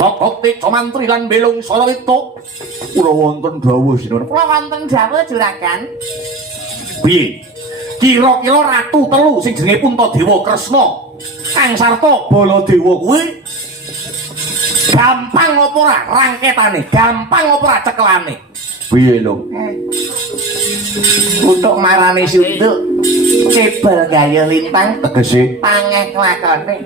Bokti Comantri lan Belung Solowito. Kula wonten dawuh sinuwun. Kula wonten dawuh juragan. Piye? Kira-kira ratu telu sing jenenge Puntadewa Kresna kang sarta Baladewa kuwi gampang apa ora rangketane? Gampang apa ora cekelane? Piye lho? Untuk marani sunduk cebel gaya lintang Tegese pangeh lakone.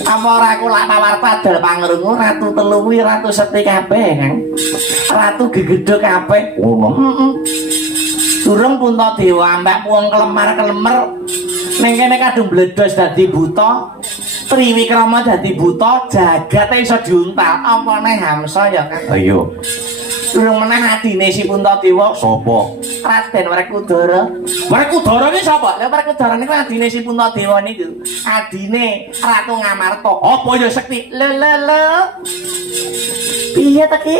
Apa ora kula pawarta dal pangrungu ratu telu kuwi ratu sekti kabeh, Kang. Ratu gegedhe kabeh. ngono. Heeh. Durung Puntadewa mbak wong kelemar-kelemer ning kene kadung bledos dadi buta. Triwikrama dadi buta, jagate iso diuntal. Apa neh Hamsa ya, Kang? Ayo, Durung meneh adine si Puntadewa sapa? Raden Werkudara. Werkudara ki sapa? Lah Werkudara niku adine si Puntadewa niku. Adine Ratu Ngamarta. Apa ya sekti? Lho. Piye ta Ki?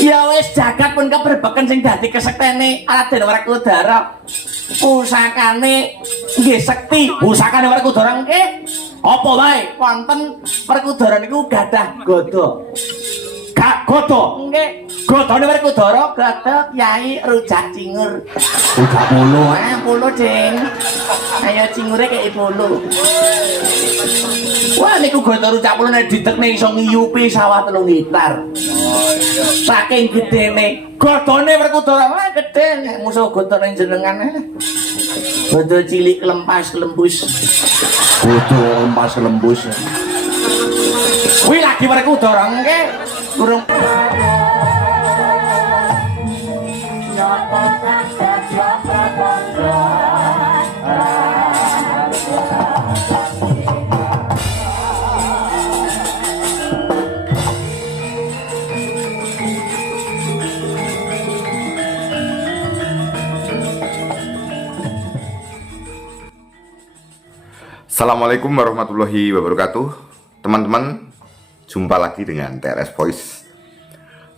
Ya wis jagat pun keberbeken sing dadi kesektene Raden Werkudara. Pusakane nggih sekti. Pusakane Werkudara Nggih. apa wae? Wonten Werkudara niku gadah gada. Gak godo. Nggih. Godone Werkudara Gada Kyai Rujak Cingur. udah polo. Polo ding. Ayo cingure kaya polo. Wah niku godho rujak polo nek didekne iso ngiyupi sawah 3 hektar. Saking gedene Godhone Werkudara wah gedhe nek musuh godhone jenengan. Godho cilik kelempas kelembus. godho empas lembus. Kuwi lagi Werkudara Nggih, durung Assalamualaikum warahmatullahi wabarakatuh. Teman-teman, jumpa lagi dengan TRS Voice.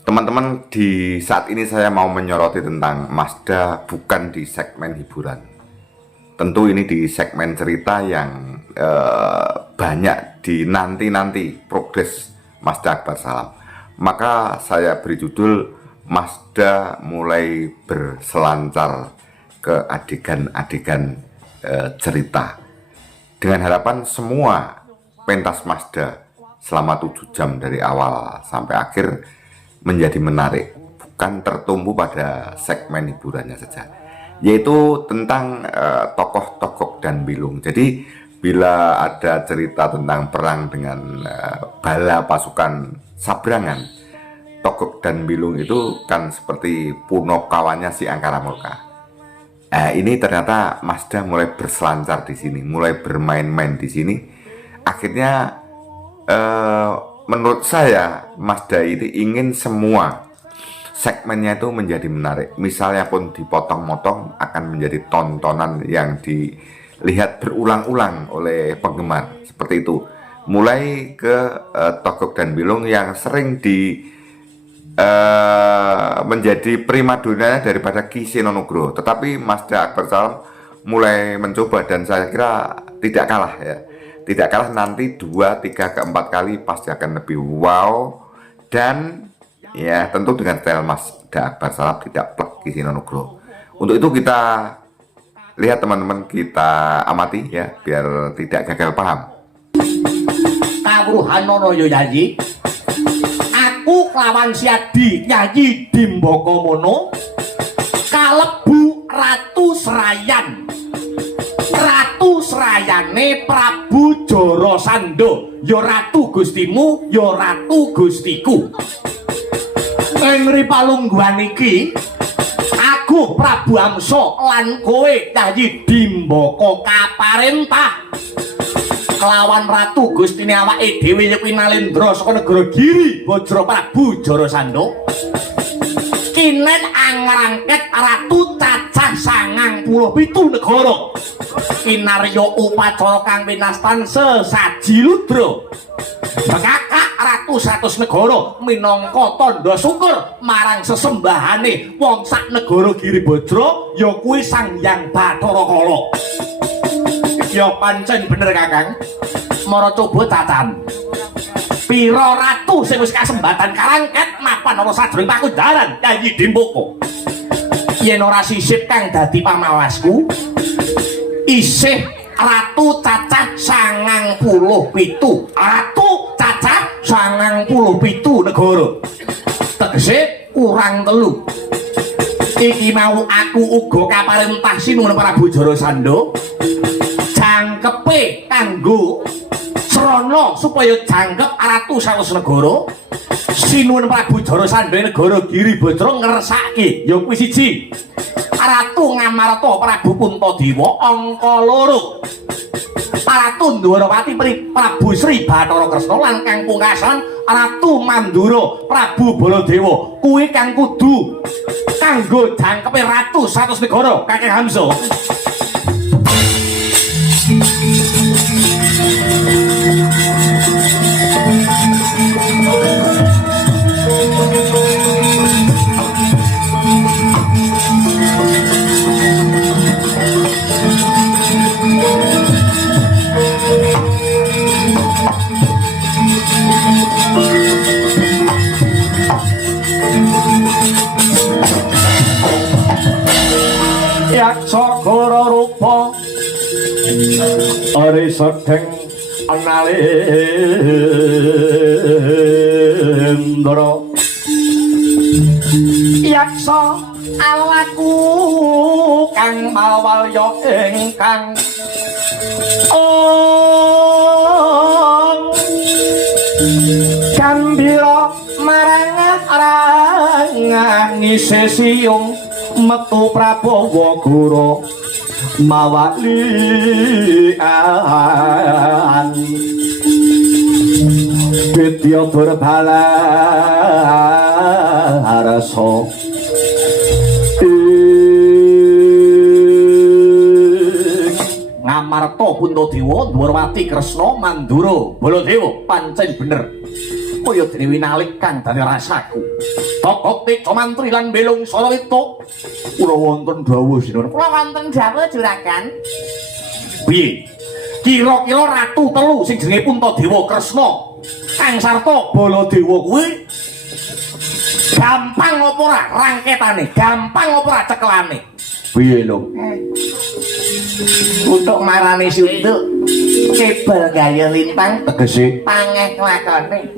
Teman-teman, di saat ini saya mau menyoroti tentang Mazda bukan di segmen hiburan. Tentu ini di segmen cerita yang banyak dinanti-nanti progres Mazda Akbar Salam. Maka saya beri judul Mazda mulai berselancar ke adegan-adegan cerita. Dengan harapan semua pentas Mazda selama 7 jam dari awal sampai akhir menjadi menarik, bukan tertumpu pada segmen hiburannya saja, yaitu tentang tokoh-tokoh dan Bilung. Jadi bila ada cerita tentang perang dengan bala pasukan Sabrangan, Togog dan Bilung itu kan seperti punokawannya si Angkara Murka. Ini ternyata Mazda mulai berselancar di sini, mulai bermain-main di sini. Akhirnya menurut saya Mazda ini ingin semua segmennya itu menjadi menarik. Misalnya pun dipotong-potong akan menjadi tontonan yang dilihat berulang-ulang oleh penggemar. Seperti itu. Mulai ke Togog dan Bilung yang sering menjadi primadona daripada Ki Senonugroho, tetapi Mazda Akbar Salam mulai mencoba dan saya kira tidak kalah ya, tidak kalah nanti 2, 3, 4 kali pasti akan lebih wow, dan ya tentu dengan style Mazda Akbar Salam tidak plek Ki Senonugroho. Untuk itu kita lihat teman-teman, kita amati ya biar tidak gagal paham. Kawruhan nono yo Yayi. Aku kelawan Siadi Yayi Dimbokomono kalebu Ratu Serayan. Ratu Serayane Prabu Jarasandha. Ya ratu gustimu, ya ratu gustiku. Ing ripalungguhan iki aku Prabu Amsa lan kowe Yayi Dimbaka kaparentah kelawan ratu gustine awake dhewe Yekwi Nalendra saka negara Giri Bajra Prabu Jarasandha kinen angrangket ratu cacah 97 negara kinarya upacara kang winastan sesaji ludra Bekakak ratu 100 negara minangka tandha syukur marang sesembahane wong sak negara Giri Bajra ya kuwi Sang Hyang Bathara Kala. Ya pancen bener Kakang. Mara coba cacan. Pira ratu sing wis kasembatan karangket mapan ana sajroning pakundaran Yayi Dimpoko. Yen ora sisip kang dadi pamawasku, isih ratu cacah 97. Ratu cacah 97 negara. Tegese kurang 3. Iki mau aku uga kaparentah sinuwun Prabu Jarasandha jangkepe kanggo srana supaya jangkep ratu sanes negara. Sinuwun Prabu Jarasandha negara Giribajra ngersake ya kuwi siji Ratu Ngamarta Prabu Puntadewa, angka 2 Ratu Ndwarawati Prabu Sri Bathara Kresna lan kang pungkasan Ratu Mandura Prabu Baladewa. Kuwi kang kudu kanggo jangkepe ratu satus negara Kakang Hamsa. Yaksa Gora rupa ari sedeng analendra. Yaksa alaku kang mawalya ingkang gambira marang ngise siung metu Prabowo Goro mawalian Ditya berbala rasa Ngamarta Puntadewa Ndwarawati Kresna Mandura Baladewa pancen bener kaya dene winalik kang dadi rasaku. Tokok Teca Mantri lan Belung Saraweta kula wonten dawuh sinuwun. Kula wonten dawuh Juragan. Piye? Kira-kira ratu telu sing jenenge Puntadewa Kresna kang sarta Baladewa kuwi gampang apa ora rangketane? Gampang apa ora cekelane? Piye lho? Untuk marani sunduk cebal gaya lintang Tegese pangeh lakone.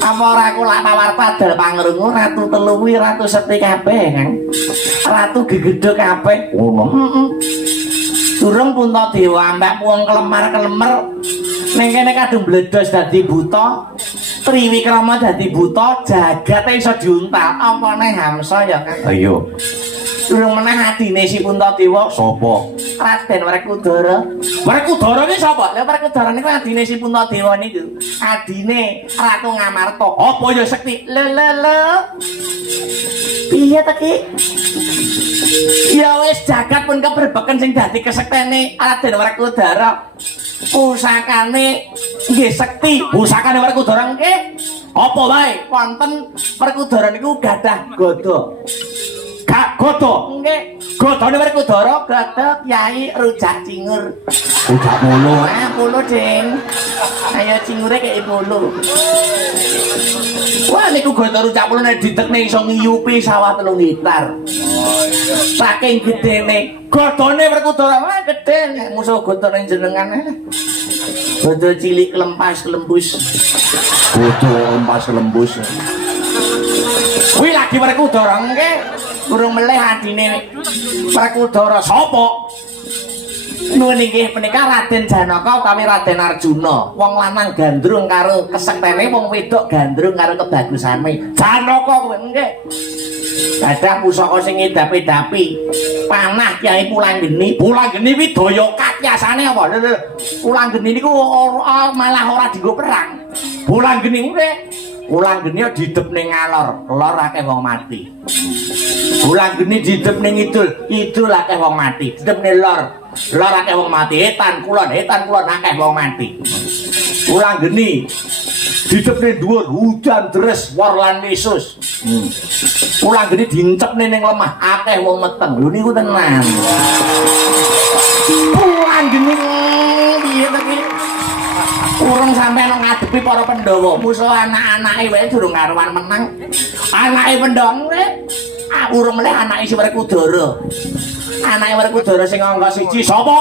Apa ora kula pawarta dal pangrungu ratu telu kuwi ratu sekti kabeh, Kang. Ratu gegedhe kabeh. ngono. Durung Puntadewa ambek wong kelemar-kelemer ning kene kadung bledos dadi buta. Triwikrama dadi buta, jagate iso diuntal. Apa neh Hamsa ya, Kang? Ayo. Durung meneh adine si Puntadewa Sapa? Raden Werkudara. Werkudara ki sapa? Lah Werkudara niku adine si Puntadewa niku. Adine Ratu Ngamarta. Apa ya sekti? Lho. Piye ta Ki? Ya wis jagat pun keberbeken sing dadi kesektene Raden Werkudara. Pusakane nggih sekti. Pusakane Werkudara nggih. Apa wae? Wonten Werkudara niku gadah gada. Gak godo. Nggih. Godone Werkudara Gada Kyai Rujak Cingur. udah mulu. Polo Ding. Ayo cingure kaya polo. Wah niku gada rujak polo nek ditekne iso ngiyupi sawah 3 hektar. Saking gedene godone Werkudara wah gedhe musuh godone jenengan. Gada cilik lempas lembus. Godo lempas lembus. Kuwi lagi Werkudara nggih. Burung meleh adine Werkudara sapa? Nuwun inggih menika Raden Janaka utawi Raden Arjuna. Wong lanang gandrung karo kesektene, wong wedok gandrung karo kebagusane. Janaka kuwi nggih. Gadah pusaka sing ngedapi-dapi. Panah Kyai Pulanggeni. Pulanggeni widaya Katyasane apa? Pulanggeni niku malah ora dienggo perang. Pulanggeni nggih. Pulanggeni didep ning ngalor, lor akeh wong mati. Pulanggeni didep ning idul, idul akeh wong mati. Didep ning lor, lor akeh wong mati. Etan kulon akeh wong mati. Pulanggeni didep ning dhuwur, hujan deres, war lan wisus. Pulanggeni dincep ning lemah, akeh wong meteng. Lho niku tenan. Pulanggeni piye ta ki? urung sampeyan ngadepi para Pandhawa musuh anak-anake wae durung karuan menang. Anake Pandhawa urung meleh anake si Werkudara. Anake Werkudara sing angka 1 sapa?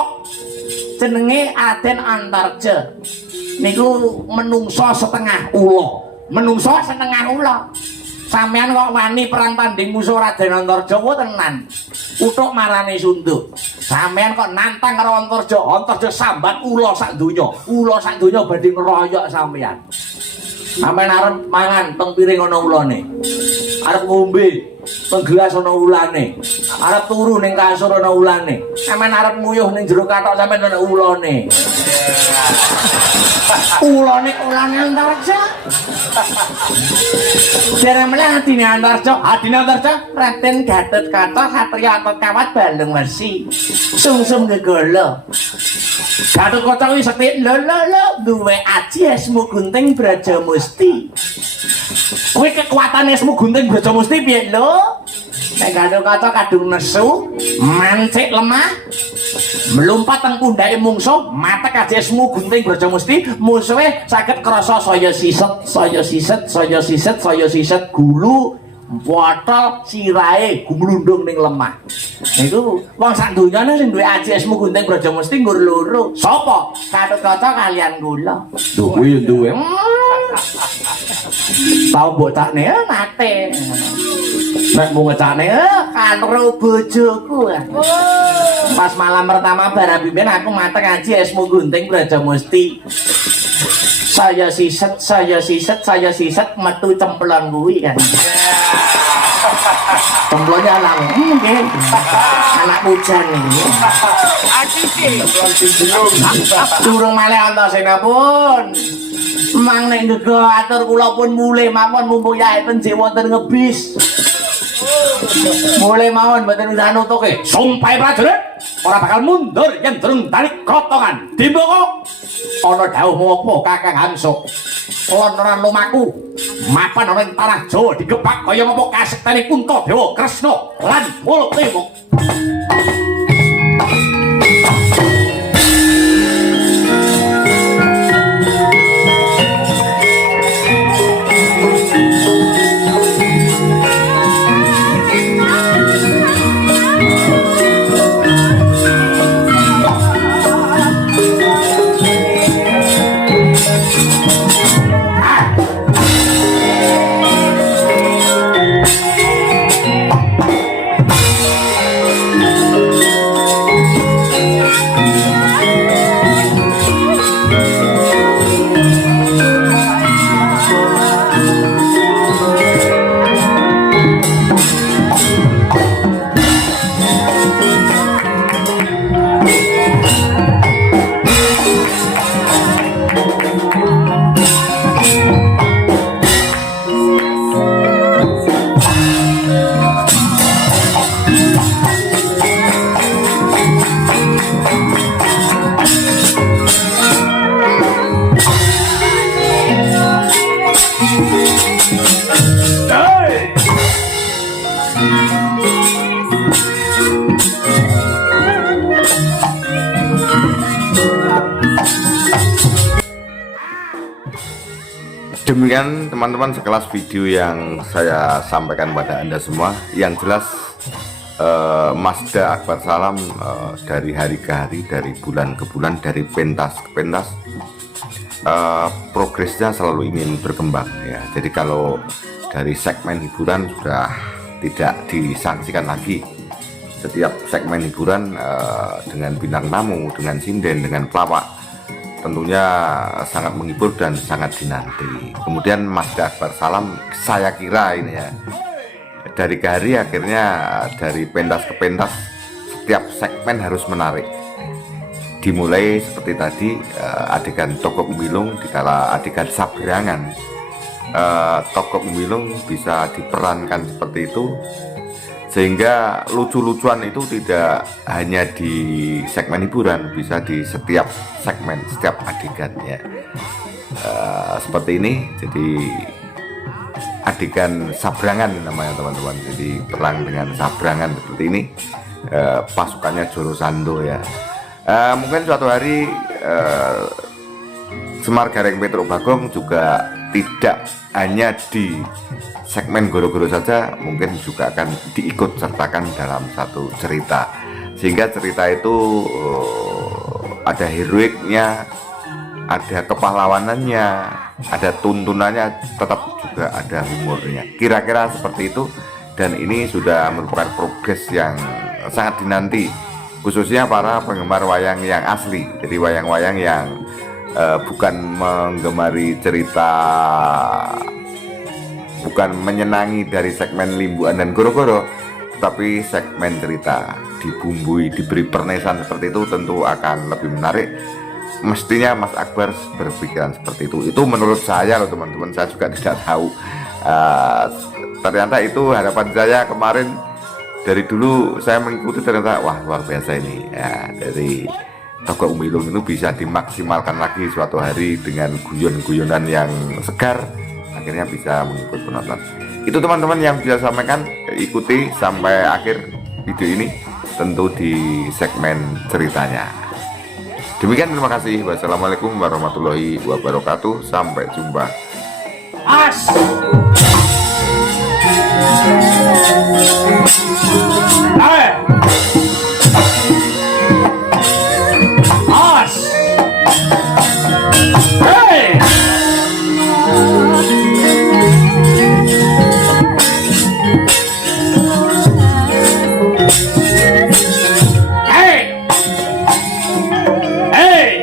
Jenenge Aden Antarja. Niku menungso setengah ula. Menungso setengah ula. Sampeyan kok wani perang tanding musuh Raden Antarja ku tenan. Utuk marani sunduk. Sampeyan kok nantang karo Antarja, Antarja sambat ula sak donya. Ula sak donya badhe ngeroyok sampeyan. Sampeyan arep mangan teng piring ana ulane. Arep ngombe teng gelas ana ulane. Arep turu ning kasur ana ulane. Sampeyan arep nguyuh ning jero kathok sampeyan ana ulane. Ulane Antarja. Dereng meneh adine Antarja, Raden Gatotkaca satriya kawat balung wesi. Sungsum gegala. Gatotkaca kuwi setik lho duwe aji Esmu Gunting Brajamusti. Kuwi kekuatane Esmu Gunting Brajamusti piye lho? Nek Gatotkaca kadung nesu, mancik lemah, melumpat teng pundhake mungsuh, matek aji Esmu Gunting Brajamusti, musuhe saged krasa saya siset gulu botol sirahe gumlundung ning lemah. Niku wong sak donyane sing duwe aji Esmu Gunting Brajamusti nggur loro. Sapa? Gatotkaca kaliyan kula. Lho kuwi duwe. Tau mbok takne nate. Nek mung ngecane karo bojoku. Pas malam pertama barabimben aku matek aji Esmu Gunting Brajamusti. Saya siset metu cemplon kuwi kan. Cemplonnya lang nggih. Anak hujan iki. Durung malih antasena pun. Mang nek ngego atur kula pun mulih mawon mumpung yaiten jek wonten ngebis. Mulih mawon mboten usah nutuke. Sumpah prajurit ora bakal mundur yen durung tarik krotongan. Dimboko ana dawuhmu apa Kakang Hansuk? Lontoran lumaku mapan ana ing tanah Jawa digebak kaya ngapa kasektene Kuntadewa Kresna lan Ultimo. Demikian teman-teman sekelas video yang saya sampaikan pada Anda semua. Yang jelas Masda Akbar Salam dari hari ke hari, dari bulan ke bulan, dari pentas ke pentas, progresnya selalu ingin berkembang ya. Jadi kalau dari segmen hiburan sudah tidak disangsikan lagi. Setiap segmen hiburan dengan bintang tamu, dengan sinden, dengan pelawak tentunya sangat menghibur dan sangat dinanti. Kemudian Masda Akbar Salam, saya kira ini ya, dari ke hari akhirnya dari pentas ke pentas setiap segmen harus menarik. Dimulai seperti tadi adegan Togok Umbilung, dikala adegan Sabrangan, Togok Umbilung bisa diperankan seperti itu, sehingga lucu-lucuan itu tidak hanya di segmen hiburan, bisa di setiap segmen, setiap adegannya. Seperti ini, jadi adegan Sabrangan namanya teman-teman. Jadi perang dengan Sabrangan seperti ini, pasukannya Joro Sando ya. Mungkin suatu hari Semar Gareng Petro Bagong juga tidak hanya di segmen goro-goro saja, mungkin juga akan diikut sertakan dalam satu cerita, sehingga cerita itu ada heroiknya, ada kepahlawanannya, ada tuntunannya, tetap juga ada humornya, kira-kira seperti itu. Dan ini sudah merupakan progres yang sangat dinanti, khususnya para penggemar wayang yang asli. Jadi wayang-wayang yang bukan menggemari cerita, bukan menyenangi dari segmen limbuan dan goro-goro, tetapi segmen cerita dibumbui, diberi pernesan seperti itu, tentu akan lebih menarik. Mestinya Mas Akbar berpikiran seperti itu. Itu menurut saya loh teman-teman, saya juga tidak tahu. Ternyata itu harapan saya kemarin. Dari dulu saya mengikuti, ternyata wah luar biasa ini ya. Dari Togok Umilung itu bisa dimaksimalkan lagi suatu hari dengan guyon-guyonan yang segar, akhirnya bisa menghibur penonton. Itu teman-teman yang bisa sampaikan. Ikuti sampai akhir video ini, tentu di segmen ceritanya. Demikian, terima kasih. Wassalamualaikum warahmatullahi wabarakatuh. Sampai jumpa. As. As. Hey. Hey!